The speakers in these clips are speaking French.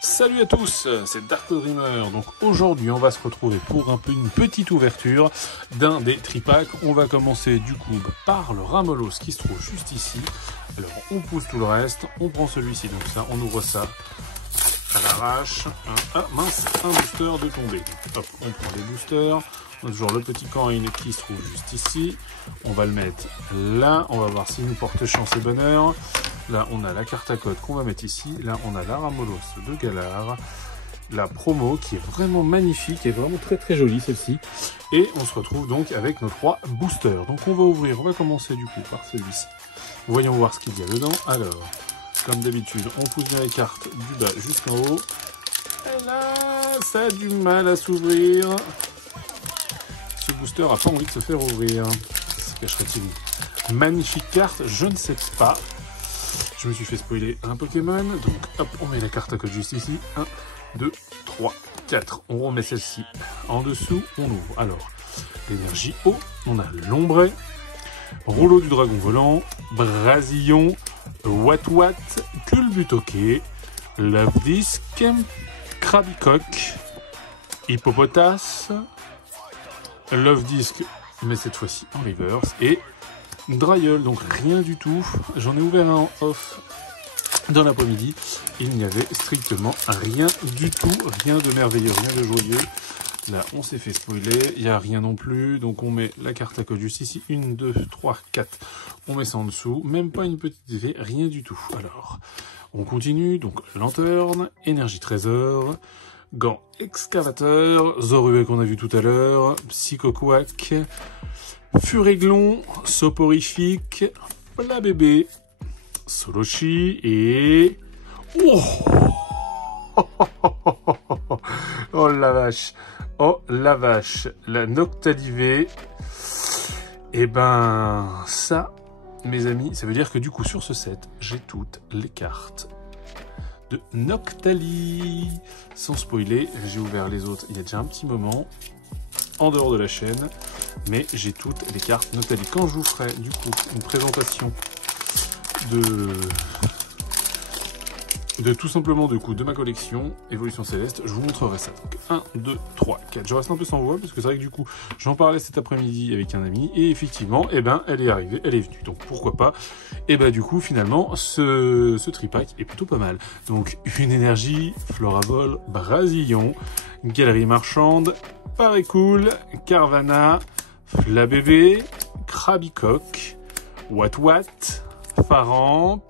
Salut à tous, c'est Dark Dreamer. Donc aujourd'hui on va se retrouver pour une petite ouverture d'un des tripacks. On va commencer du coup par le Ramolos qui se trouve juste ici. Alors on pousse tout le reste, on prend celui-ci, donc ça, on ouvre ça à l'arrache. Ah mince, un booster de tomber. Hop, on prend les boosters. On a toujours le petit coin qui se trouve juste ici. On va le mettre là. On va voir s'il nous porte chance et bonheur. Là, on a la carte à code qu'on va mettre ici. Là, on a la Ramolos de Galar. La promo qui est vraiment magnifique et vraiment très très jolie celle-ci. Et on se retrouve donc avec nos 3 boosters. Donc on va ouvrir, on va commencer du coup par celui-ci. Voyons voir ce qu'il y a dedans. Alors, comme d'habitude, on pousse bien les cartes du bas jusqu'en haut. Et là, ça a du mal à s'ouvrir. Ce booster a pas envie de se faire ouvrir. Se cacherait-il? Magnifique carte, je ne sais pas. Je me suis fait spoiler un Pokémon. Donc hop, on met la carte à code juste ici. 1, 2, 3, 4. On remet celle-ci en dessous. On ouvre. Alors, l'énergie eau. On a l'ombre. Rouleau du dragon volant. Brasillon. Wat-Wat. Culbutoke. Love Disc. Krabicoque. Hippopotas. Love Disc, mais cette fois-ci en reverse, et Dryel, donc rien du tout. J'en ai ouvert un en off dans l'après-midi, il n'y avait strictement rien du tout, rien de merveilleux, rien de joyeux. Là, on s'est fait spoiler, il n'y a rien non plus, donc on met la carte à code juste ici, 1, 2, 3, 4, on met ça en dessous, même pas une petite V, rien du tout. Alors, on continue, donc lanterne, énergie trésor, gants excavateur, Zoruet qu'on a vu tout à l'heure, Psychoquack, Furéglon, Soporifique, Plabébé, Solochi et... Oh, oh la vache, oh la vache, la Noctalivé. Et ben ça, mes amis, ça veut dire que du coup sur ce set, j'ai toutes les cartes de Noctali. Sans spoiler, j'ai ouvert les autres il y a déjà un petit moment, en dehors de la chaîne, mais j'ai toutes les cartes Noctali. Quand je vous ferai du coup une présentation de tout simplement de ma collection Évolution Céleste, je vous montrerai ça. Donc 1, 2, 3, 4. Je reste un peu sans voix parce que c'est vrai que du coup j'en parlais cet après-midi avec un ami et effectivement eh ben elle est arrivée, elle est venue. Donc pourquoi pas. Et ben du coup finalement ce tripack est plutôt pas mal. Donc une énergie, Floravol, Brasillon, Galerie Marchande, Parécool, Carvana, Flabébé, Krabicoque, Wat-Wat, Faramp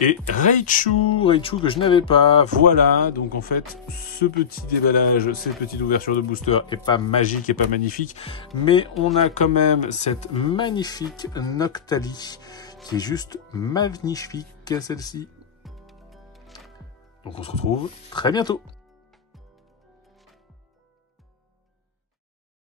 et Raichu que je n'avais pas. Voilà, donc en fait, ce petit déballage, cette petite ouverture de booster est pas magique et pas magnifique, mais on a quand même cette magnifique Noctali, qui est juste magnifique, celle-ci. Donc on se retrouve très bientôt.